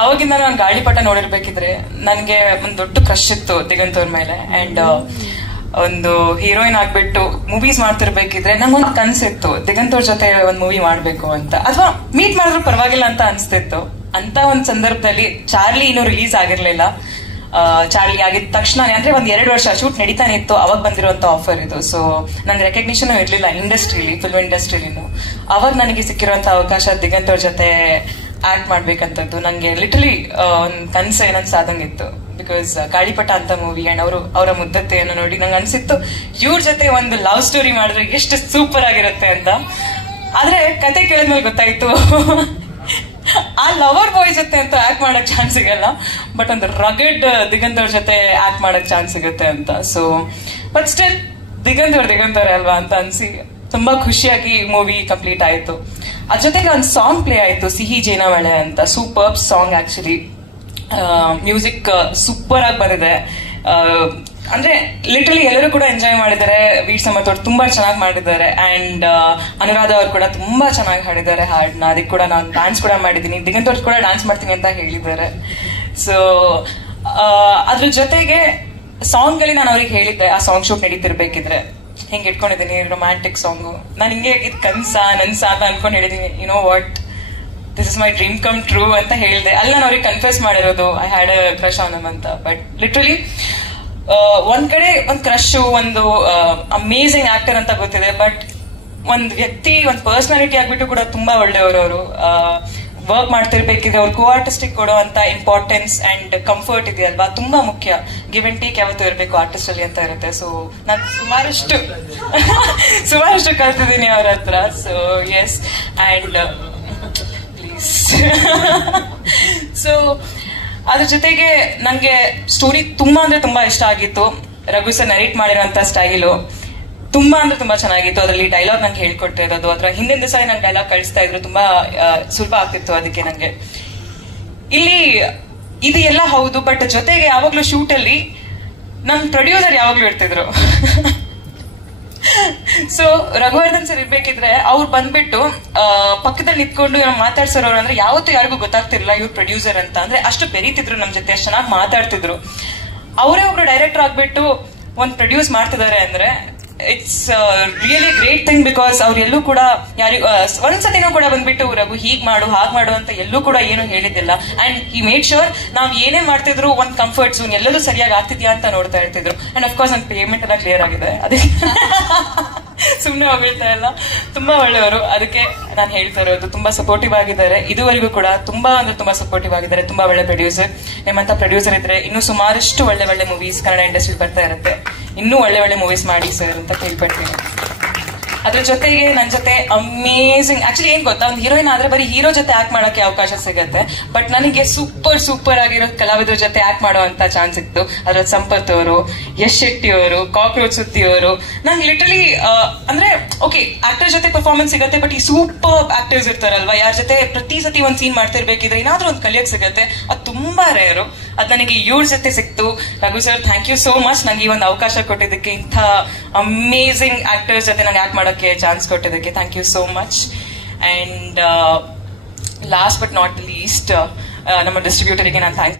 ಅವಾಗಿಂದ ನಾನು ಗಾಳಿಪಟ ನೋಡಿರ್ಬೇಕಿದ್ರೆ ನನ್ಗೆ ಒಂದ್ ದೊಡ್ಡ ಕ್ರಶ್ ಇತ್ತು ದಿಗಂತ್ ಅವ್ರ ಮೇಲೆ. ಅಂಡ್ ಒಂದು ಹೀರೋಯಿನ್ ಆಗ್ಬಿಟ್ಟು ಮೂವೀಸ್ ಮಾಡ್ತಿರ್ಬೇಕಿದ್ರೆ ನಂಗೊಂದು ಕನ್ಸಿತ್ತು ದಿಗಂತ್ ಅವ್ರ ಜೊತೆ ಒಂದ್ ಮೂವಿ ಮಾಡ್ಬೇಕು ಅಂತ, ಅಥವಾ ಮೀಟ್ ಮಾಡಿದ್ರು ಪರವಾಗಿಲ್ಲ ಅಂತ ಅನ್ಸ್ತಿತ್ತು. ಅಂತ ಒಂದ್ ಸಂದರ್ಭದಲ್ಲಿ ಚಾರ್ಲಿ ಇನ್ನೂ ರಿಲೀಸ್ ಆಗಿರ್ಲಿಲ್ಲ. ಚಾರ್ಲಿ ಆಗಿದ ತಕ್ಷಣ ಅಂದ್ರೆ ಒಂದ್ 2 ವರ್ಷ ಶೂಟ್ ನಡೀತಾನೆ ಇತ್ತು, ಅವಾಗ ಬಂದಿರುವಂತ ಆಫರ್ ಇದು. ಸೊ ನಂಗೆ ರೆಕಗ್ನಿಷನ್ ಇರ್ಲಿಲ್ಲ ಇಂಡಸ್ಟ್ರಿಲಿ, ಫಿಲ್ಮ್ ಇಂಡಸ್ಟ್ರಿಲಿನು. ಅವಾಗ ನನಗೆ ಸಿಕ್ಕಿರುವಂತ ಅವಕಾಶ ದಿಗಂತ್ ಅವ್ರ ಜೊತೆ ಆಕ್ಟ್ ಮಾಡ್ಬೇಕಂತದ್ದು ನಂಗೆ ಲಿಟರಲಿ ಒಂದ್ ಕನ್ಸು ಏನಂತ ಸಾದಂಗಿತ್ತು. ಬಿಕಾಸ್ ಗಾಳಿಪಟ ಅಂತ ಮೂವಿ ಅಂಡ್ ಅವರ ಮುದ್ದತೆಯನ್ನು ನೋಡಿ ನಂಗೆ ಅನ್ಸಿತ್ತು ಇವ್ರ ಜೊತೆ ಒಂದು ಲವ್ ಸ್ಟೋರಿ ಮಾಡಿದ್ರೆ ಎಷ್ಟು ಸೂಪರ್ ಆಗಿರುತ್ತೆ ಅಂತ. ಆದ್ರೆ ಕತೆ ಕೇಳಿದ್ಮೇಲೆ ಗೊತ್ತಾಯ್ತು ಆ ಲವರ್ ಬಾಯ್ ಜೊತೆ ಅಂತ ಆಕ್ಟ್ ಮಾಡಕ್ ಚಾನ್ಸ್ ಸಿಗಲ್ಲ, ಬಟ್ ಒಂದು ರಗಡ್ ದಿಗಂತ್ ಅವ್ರ ಜೊತೆ ಆಕ್ಟ್ ಮಾಡಕ್ ಚಾನ್ಸ್ ಸಿಗುತ್ತೆ ಅಂತ. ಸೊ ಬಟ್ ಸ್ಟಿಲ್ ದಿಗಂತ್ ಅವ್ರೆ ಅಲ್ವಾ ಅಂತ ಅನ್ಸಿ ತುಂಬಾ ಖುಷಿಯಾಗಿ ಮೂವಿ ಕಂಪ್ಲೀಟ್ ಆಯ್ತು. ಅದ್ರ ಜೊತೆಗೆ ಒಂದು ಸಾಂಗ್ ಪ್ಲೇ ಆಯ್ತು, ಸಿಹಿ ಜೇನಮಳೆ ಅಂತ. Super song actually, music super ಆಗಿ ಬಂದಿದೆ. ಅಂದ್ರೆ ಲಿಟರಲಿ ಎಲ್ಲರೂ ಕೂಡ ಎಂಜಾಯ್ ಮಾಡಿದ್ದಾರೆ. ವೀರ್ ಸಮರ್ಥ್ ಅವ್ರು ತುಂಬಾ ಚೆನ್ನಾಗಿ ಮಾಡಿದ್ದಾರೆ. ಅಂಡ್ ಅನುರಾಧ ಅವ್ರು ಕೂಡ ತುಂಬಾ ಚೆನ್ನಾಗಿ ಹಾಡಿದ್ದಾರೆ ಹಾಡನ್ನ. ಅದಕ್ಕೆ ಕೂಡ ನಾನು ಡ್ಯಾನ್ಸ್ ಕೂಡ ಮಾಡಿದ್ದೀನಿ. ದಿಗಂತ್ ಅವ್ರು ಕೂಡ ಡ್ಯಾನ್ಸ್ ಮಾಡ್ತೀನಿ ಅಂತ ಹೇಳಿದ್ದಾರೆ. ಸೊ ಅದ್ರ ಜೊತೆಗೆ ಸಾಂಗ್ ಅಲ್ಲಿ ನಾನು ಅವ್ರಿಗೆ ಹೇಳಿದ್ದೆ, ಆ ಸಾಂಗ್ ಶೂಟ್ ನಡೀತಿರ್ಬೇಕಿದ್ರೆ ಹಿಂಗ್ ಇಟ್ಕೊಂಡಿದ್ದೀನಿ ರೊಮ್ಯಾಂಟಿಕ್ ಸಾಂಗು, ನಾನು ಹಿಂಗೆ ನನ್ಸ ಅಂತ ಅನ್ಕೊಂಡ್ ಹೇಳಿದೀನಿ. You know what, this is my dream come true ಅಂತ ಹೇಳಿದೆ. ಅಲ್ಲಿ ನಾನು ಅವ್ರಿಗೆ ಕನ್ಫ್ಯೂಸ್ ಮಾಡಿರೋದು I had a crush on ಅಂತ. ಬಟ್ ಲಿಟ್ರಲಿ ಒಂದ್ ಕಡೆ ಒಂದ್ ಕ್ರಶ್, ಒಂದು ಅಮೇಸಿಂಗ್ ಆಕ್ಟರ್ ಅಂತ ಗೊತ್ತಿದೆ, ಬಟ್ ಒಂದ್ ವ್ಯಕ್ತಿ, ಒಂದ್ ಪರ್ಸನಾಲಿಟಿ ಆಗ್ಬಿಟ್ಟು ಕೂಡ ತುಂಬಾ ಒಳ್ಳೆಯವರು ಅವರು. ವರ್ಕ್ ಮಾಡ್ತಿರ್ಬೇಕಿದ್ರೆ ಅವ್ರು ಕೋ ಆರ್ಟಿಸ್ಟಿಗೆ ಕೊಡುವಂತ ಇಂಪಾರ್ಟೆನ್ಸ್ ಅಂಡ್ ಕಂಫರ್ಟ್ ಇದೆಯಲ್ವಾ, ತುಂಬಾ ಮುಖ್ಯ. ಗಿವ್ ಅಂಡ್ ಟೇಕ್ ಯಾವತ್ತೂ ಇರಬೇಕು ಆರ್ಟಿಸ್ಟ್ ಅಲ್ಲಿ ಅಂತ ಇರುತ್ತೆ. ಸೊ ನಾನು ಸುಮಾರಷ್ಟು ಕಲ್ತಿದ್ದೀನಿ ಅವ್ರ ಹತ್ರ. So yes, and please so ಅದ್ರ ಜೊತೆಗೆ ನಂಗೆ ಸ್ಟೋರಿ ತುಂಬಾ ಅಂದ್ರೆ ತುಂಬಾ ಇಷ್ಟ ಆಗಿತ್ತು. ರಘು ಸರ್ ನರೇಟ್ ಮಾಡಿರೋಂತ ಸ್ಟೈಲು ತುಂಬಾ ಅಂದ್ರೆ ತುಂಬಾ ಚೆನ್ನಾಗಿತ್ತು. ಅದರಲ್ಲಿ ಡೈಲಾಗ್ ನಂಗೆ ಹೇಳ್ಕೊಟ್ಟಿರೋದು, ಅದ್ರ ಹಿಂದಿನ ದಿವಸ ನಂಗೆ ಡೈಲಾಗ್ ಕಳಿಸ್ತಾ ಇದ್ರು, ತುಂಬಾ ಸುಲಭ ಆಗ್ತಿತ್ತು. ಅದಕ್ಕೆ ನಂಗೆ ಇಲ್ಲಿ ಇದು ಎಲ್ಲ ಹೌದು, ಬಟ್ ಜೊತೆಗೆ ಯಾವಾಗ್ಲೂ ಶೂಟ್ ಅಲ್ಲಿ ನಮ್ ಪ್ರೊಡ್ಯೂಸರ್ ಯಾವಾಗ್ಲೂ ಇರ್ತಿದ್ರು. ಸೊ ರಘುವರ್ಧನ್ ಸರ್ ಇರ್ಬೇಕಿದ್ರೆ ಅವ್ರು ಬಂದ್ಬಿಟ್ಟು ಪಕ್ಕದಲ್ಲಿ ನಿಂತ್ಕೊಂಡು ಮಾತಾಡ್ಸೋರು ಅಂದ್ರೆ ಯಾವತ್ತೂ ಯಾರಿಗೂ ಗೊತ್ತಾಗ್ತಿರ್ಲಿಲ್ಲ ಇವ್ರು ಪ್ರೊಡ್ಯೂಸರ್ ಅಂತ. ಅಂದ್ರೆ ಅಷ್ಟು ಬೆರೀತಿದ್ರು ನಮ್ ಜೊತೆ, ಅಷ್ಟು ಚೆನ್ನಾಗಿ ಮಾತಾಡ್ತಿದ್ರು. ಅವರೇ ಒಬ್ರು ಡೈರೆಕ್ಟರ್ ಆಗ್ಬಿಟ್ಟು ಒಂದ್ ಪ್ರೊಡ್ಯೂಸ್ ಮಾಡ್ತಿದ್ದಾರೆ ಅಂದ್ರೆ it's really great thing. Because ಅವ್ರು ಎಲ್ಲೂ ಕೂಡ ಒಂದ್ಸತಿನೂ ಕೂಡ ಬಂದ್ಬಿಟ್ಟು ರಘು ಹೀಗ್ ಮಾಡು ಹಾಗ್ ಮಾಡು ಅಂತ ಎಲ್ಲೂ ಕೂಡ ಏನು ಹೇಳಿದ್ದಿಲ್ಲ. ಅಂಡ್ ಹಿ ಮೇಡ್ ಶೋರ್ ನಾವ್ ಏನೇ ಮಾಡ್ತಿದ್ರು ಒಂದ್ ಕಂಫರ್ಟ್ ಝೋನ್ ಎಲ್ಲರೂ ಸರಿಯಾಗಿ ಆಗ್ತಿದ್ಯಾ ಅಂತ ನೋಡ್ತಾ ಇರ್ತಿದ್ರು. ಅಂಡ್ ಅಫ್ಕೋರ್ಸ್ ನನ್ ಪೇಮೆಂಟ್ ಎಲ್ಲ ಕ್ಲಿಯರ್ ಆಗಿದೆ, ಅದೇ ಸುಮ್ನೆ ಹೋಗ್ತಾ ಇಲ್ಲ. ತುಂಬಾ ಒಳ್ಳೆಯವರು, ಅದಕ್ಕೆ ನಾನು ಹೇಳ್ತಾ ಇರೋದು. ತುಂಬಾ ಸಪೋರ್ಟಿವ್ ಆಗಿದ್ದಾರೆ ಇದುವರೆಗೂ ಕೂಡ, ತುಂಬಾ ಅಂದ್ರೆ ತುಂಬಾ ಸಪೋರ್ಟಿವ್ ಆಗಿದ್ದಾರೆ. ತುಂಬಾ ಒಳ್ಳೆ ಪ್ರೊಡ್ಯೂಸರ್. ನಿಮ್ಮಂತ ಪ್ರೊಡ್ಯೂಸರ್ ಇದ್ರೆ ಇನ್ನೂ ಸುಮಾರಷ್ಟು ಒಳ್ಳೆ ಮೂವೀಸ್ ಕನ್ನಡ ಇಂಡಸ್ಟ್ರಿ ಬರ್ತಾ ಇರುತ್ತೆ. ಇನ್ನೂ ಒಳ್ಳೆ ಮೂವೀಸ್ ಮಾಡಿ ಸರ್ ಅಂತ ಕೇಳ್ಪಡ್ತೀನಿ. ಅದ್ರ ಜೊತೆಗೆ ನನ್ ಜೊತೆ ಅಮೇಸಿಂಗ್, ಆಕ್ಚುಲಿ ಏನ್ ಗೊತ್ತಾ, ಒಂದು ಹೀರೋಯಿನ್ ಆದ್ರೆ ಬರೀ ಹೀರೋ ಜೊತೆ ಆಕ್ಟ್ ಮಾಡಕ್ಕೆ ಅವಕಾಶ ಸಿಗತ್ತೆ. ಬಟ್ ನನಗೆ ಸೂಪರ್ ಆಗಿರೋ ಕಲಾವಿದರ ಜೊತೆ ಆಕ್ಟ್ ಮಾಡುವಂತ ಚಾನ್ಸ್ ಸಿಕ್ತು. ಅದ್ರ ಸಂಪತ್ ಅವರು, ಯಶ್ ಶೆಟ್ಟಿ ಅವರು, ಕಾಕ್ರೋಚ್ ಸುದ್ದಿ ಅವರು. ನಂಗೆ ಲಿಟರಲಿ ಅಂದ್ರೆ ಓಕೆ ಆಕ್ಟರ್ ಜೊತೆ ಪರ್ಫಾರ್ಮೆನ್ಸ್ ಸಿಗತ್ತೆ, ಬಟ್ ಈ ಸೂಪರ್ ಆಕ್ಟರ್ಸ್ ಇರ್ತಾರಲ್ವಾ, ಯಾರ ಜೊತೆ ಪ್ರತಿ ಸತಿ ಒಂದ್ ಸೀನ್ ಮಾಡ್ತಿರ್ಬೇಕಿದ್ರೆ ಏನಾದ್ರೂ ಒಂದು ಕಲಿಯಕ್ ಸಿಗತ್ತೆ, ಅದು ತುಂಬಾ ರೇರು. ಅದ್ ನನಗೆ ಇವ್ರ ಜೊತೆ ಸಿಕ್ತು. Raghu sir, thank you so much ನಂಗೆ ಈ ಒಂದು ಅವಕಾಶ ಕೊಟ್ಟಿದ್ದಕ್ಕೆ, ಇಂಥ ಅಮೇಸಿಂಗ್ ಆಕ್ಟರ್ಸ್ ಜೊತೆ ನಾನು ಆಕ್ಟ್ ಮಾಡೋಕ್ಕೆ ಚಾನ್ಸ್ ಕೊಟ್ಟಿದ್ದಕ್ಕೆ thank you so much. And last but not least ನಮ್ಮ ಡಿಸ್ಟ್ರಿಬ್ಯೂಟರಿಗೆ ನಾನು ಥ್ಯಾಂಕ್ಸ್